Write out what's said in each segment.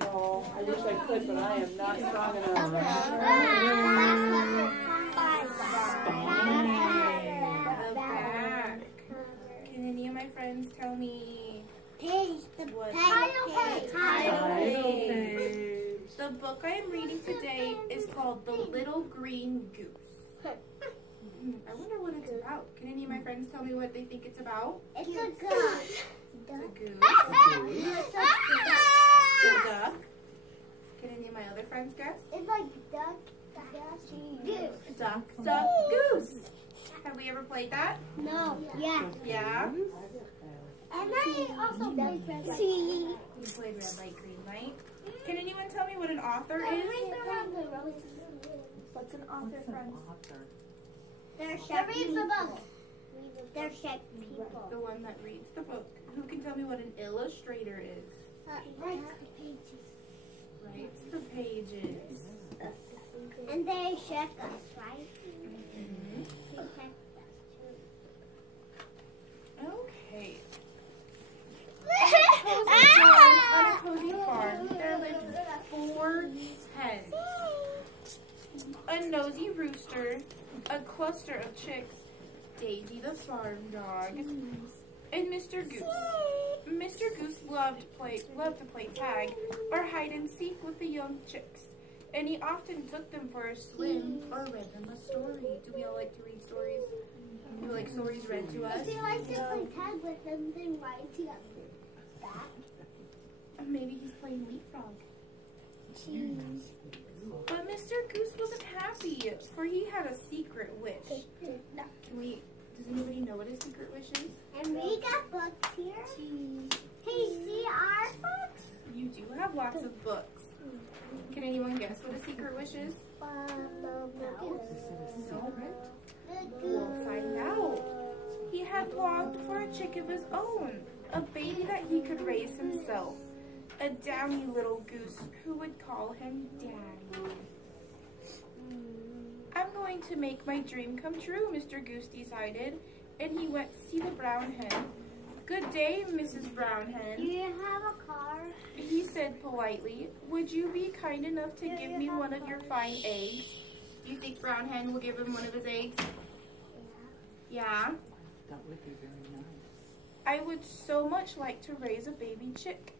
know. I wish I could, but I am not strong enough. The back. Can any of my friends tell me what title page? The book I am reading today is called The Little Green Goose. I wonder what it's about. Can any of my friends tell me what they think it's about? It's a goose. It's a goose. It's a duck. Can any of my other friends guess? It's like duck, goose. Duck, goose. Have we ever played that? No. Yeah. Yeah? And I also played red, light. You played red, light, green, light. Can anyone tell me what an author is? What's an author, friends? They're sharp people. They're sharp people. The one that reads the book. Who can tell me what an illustrator is? Writes the pages. Writes the pages. And they check us, right? Mm-hmm. Protect us Okay. On a cozy farm, there lived 4 hens. A nosy rooster, a cluster of chicks, Daisy the farm dog, and Mr. Goose. Mr. Goose loved to play tag or hide and seek with the young chicks, and he often took them for a swim or read them a story. Do we all like to read stories? Do we like stories read to us? If they like to play tag with them, then write to them. Maybe he's playing leapfrog. Cheese. But Mr. Goose wasn't happy, for he had a secret wish. Does anybody know what his secret wish is? And we got books here. Hey, see our books? You do have lots of books. Can anyone guess what a secret wish is? No. No. We'll find out. He had longed for a chick of his own, a baby that he could raise himself. A downy little goose who would call him Daddy. I'm going to make my dream come true, Mr. Goose decided, and he went to see the brown hen. Good day, Mrs. Brown Hen. Do you have a car? He said politely, would you be kind enough to give me one of your fine eggs? Do you think Brown Hen will give him one of his eggs? Yeah? That would be very nice. I would so much like to raise a baby chick.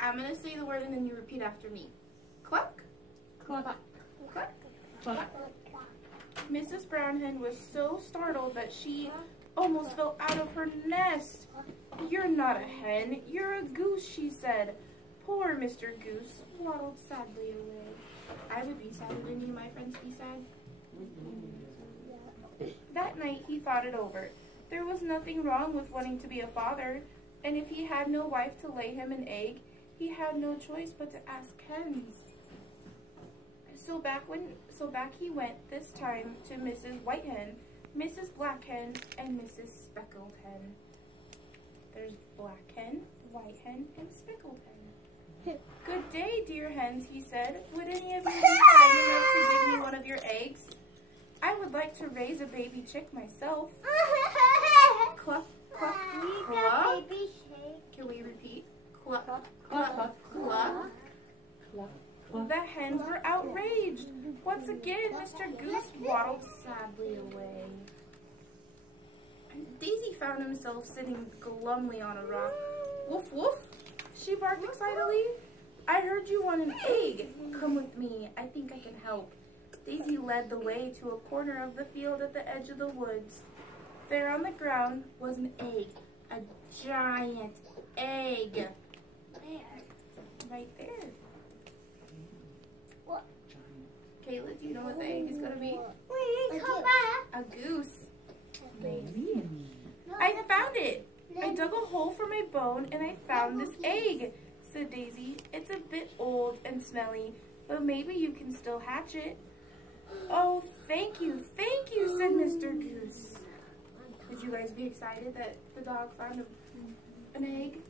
I'm going to say the word and then you repeat after me. Cluck. Cluck. Cluck. Cluck. Mrs. Brown Hen was so startled that she almost fell out of her nest. You're not a hen, you're a goose, she said. Poor Mr. Goose waddled sadly away. I would be sad. Would any of my friends be sad? That night he thought it over. There was nothing wrong with wanting to be a father, and if he had no wife to lay him an egg, he had no choice but to ask hens. So back he went, this time to Mrs. White Hen, Mrs. Black Hen, and Mrs. Speckled Hen. There's Black Hen, White Hen, and Speckled Hen. Good day, dear hens, he said. Would any of you be kind enough to give me one of your eggs? I would like to raise a baby chick myself. Cluck, cluck, cluck. Can we repeat? Cluck, cluck, cluck, cluck. The hens were outraged. Once again, Mr. Goose waddled sadly away. Daisy found himself sitting glumly on a rock. Woof, woof, she barked excitedly. I heard you want an egg. Come with me. I think I can help. Daisy led the way to a corner of the field at the edge of the woods. There on the ground was an egg. A giant egg. Right there. What? Kayla, do you know what the egg is going to be? Wait, come back. A goose. Maybe. I found it. I dug a hole for my bone and I found this egg, said Daisy. It's a bit old and smelly, but maybe you can still hatch it. Oh, thank you, said Mr. Goose. Would you guys be excited that the dog found an egg?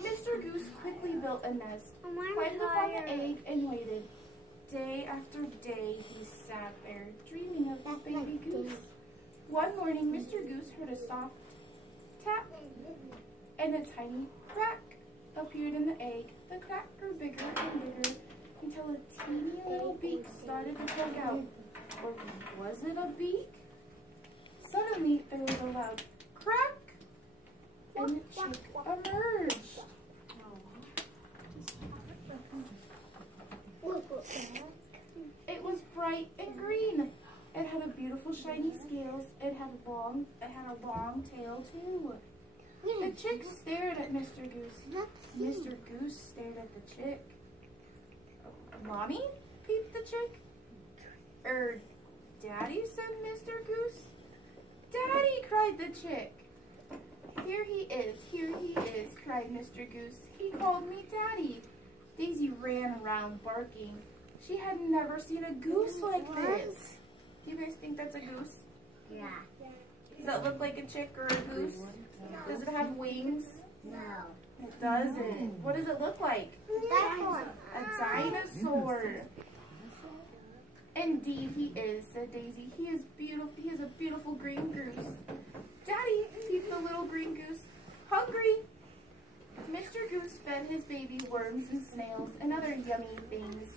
Mr. Goose quickly built a nest, climbed up on the egg, and waited. Day after day, he sat there, dreaming of the baby goose. One morning, Mr. Goose heard a soft tap, and a tiny crack appeared in the egg. The crack teeny little beak started to poke out. Or was it a beak? Suddenly, there was a loud crack, and the chick emerged. It was bright and green. It had a beautiful shiny scales. It had a long tail too. The chick stared at Mr. Goose. Mr. Goose stared at the chick. Mommy? Peeped the chick. Daddy, said Mr. Goose. Daddy, cried the chick. Here he is, cried Mr. Goose. He called me Daddy. Daisy ran around barking. She had never seen a goose like this. Do you guys think that's a goose? Yeah. Does that look like a chick or a goose? Does it have wings? No. It doesn't. What does it look like? A dinosaur. Indeed he is, said Daisy. He is beautiful. He is a beautiful green goose. Daddy, peeped the little green goose. Hungry. Mr. Goose fed his baby worms and snails and other yummy things.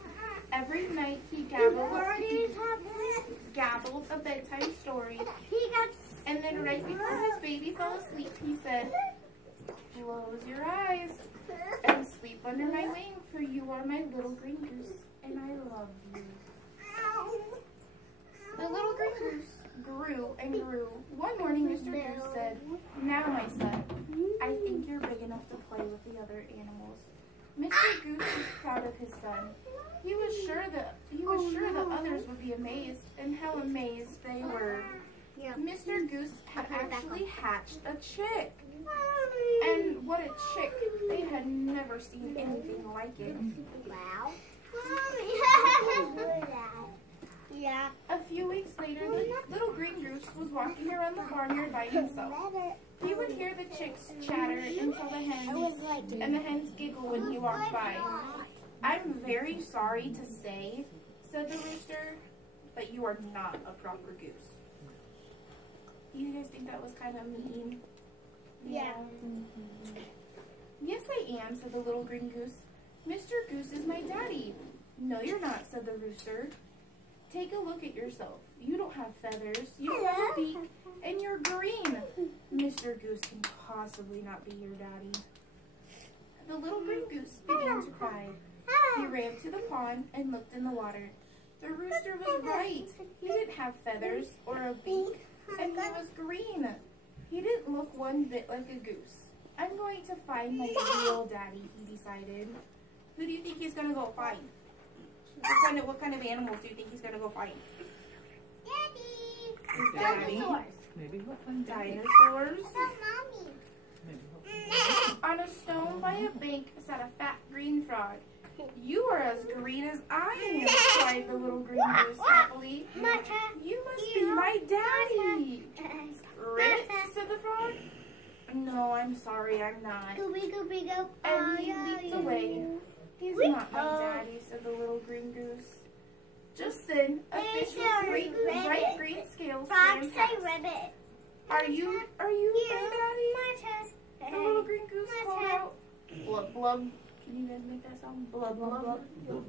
Every night he gabbled a bedtime story. And then right before his baby fell asleep, he said, close your eyes and sleep under my wing, for you are my little green goose, and I love you. The little green goose grew and grew. One morning, Mr. Goose said, now, my son, I think you're big enough to play with the other animals. Mr. Goose was proud of his son. He was sure the others would be amazed, and how amazed they were. Mr. Goose had actually hatched a chick. And what a chick! They had never seen anything like it. Wow. Yeah. A few weeks later, the little green goose was walking around the barnyard by himself. He would hear the chicks chatter until the hens giggle when he walked by. I'm very sorry to say, said the rooster, but you are not a proper goose. You guys think that was kind of mean? Yeah. Yes, I am, said the little green goose. Mr. Goose is my daddy. No, you're not, said the rooster. Take a look at yourself. You don't have feathers, you don't have a beak, and you're green. Mr. Goose can possibly not be your daddy. The little green goose began to cry. He ran to the pond and looked in the water. The rooster was right. He didn't have feathers or a beak, and he was green. He didn't look one bit like a goose. I'm going to find my real daddy, he decided. Who do you think he's going to go find? What kind of animals do you think he's going to go find? Daddy. Maybe he'll find Dinosaurs. Mommy. Maybe he'll find On a stone by a bank sat a fat green frog. You are as green as I am, cried the little green goose happily. You must be my daddy. Rick, said the frog. No, I'm sorry, I'm not. And he leaped away. He's not my daddy, said the little green goose. Just then, a fish with bright green scales swam past. Are you my daddy? The little green goose called out. Blub blub. Can you guys make that sound? Blub blub blub. Said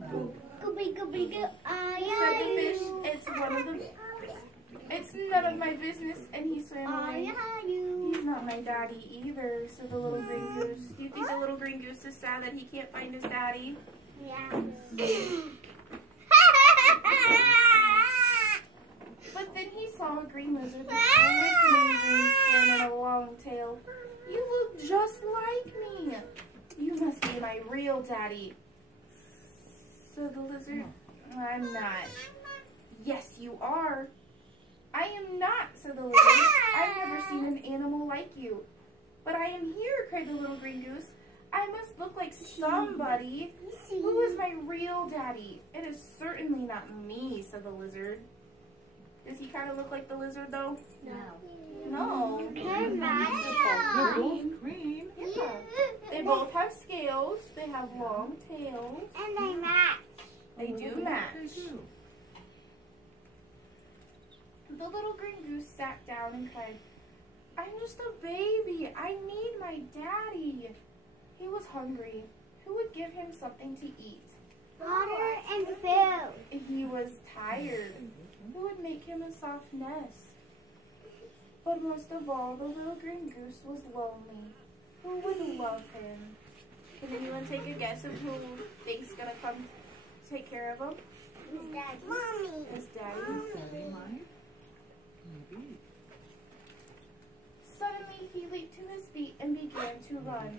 the fish. It's none of my business, and he swam away. He's not my daddy either, said the little green goose. Do you think the little green goose is sad that he can't find his daddy? Yeah. But then he saw a green lizard with glistening green skin and a long tail. You look just like me. You must be my real daddy. So the lizard, I'm not. Yes, you are. I am not, said the lizard. I've never seen an animal like you. But I am here, cried the little green goose. I must look like somebody. Who is my real daddy? It is certainly not me, said the lizard. Does he kind of look like the lizard, though? No. They're They're both green. Yeah. They both have scales. They have long tails. And they match. They do match. They do. The little green goose sat down and cried, I'm just a baby. I need my daddy. He was hungry. Who would give him something to eat? Water and fell. He was tired. Who would make him a soft nest? But most of all, the little green goose was lonely. Who would love him? Can anyone take a guess of who thinks gonna come take care of him? His daddy. Mommy. His daddy. Daddy, Mike? Maybe. Suddenly, he leaped to his feet and began to run.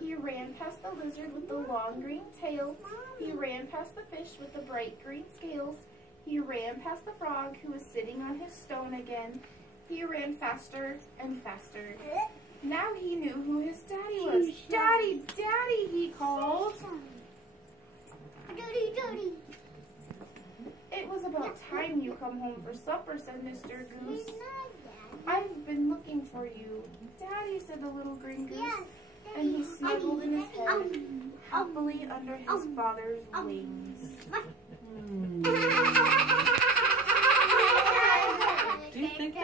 He ran past the lizard with the long green tail. He ran past the fish with the bright green scales. He ran past the frog who was sitting on his stone again. He ran faster and faster. Now he knew who his daddy was. Daddy, Daddy, he called. Daddy, Daddy. It was about time you come home for supper, said Mr. Goose. He's not Daddy. I've been looking for you. Daddy, said the little green goose. Yes. And he snuggled in his head, happily under his father's wings. Do you think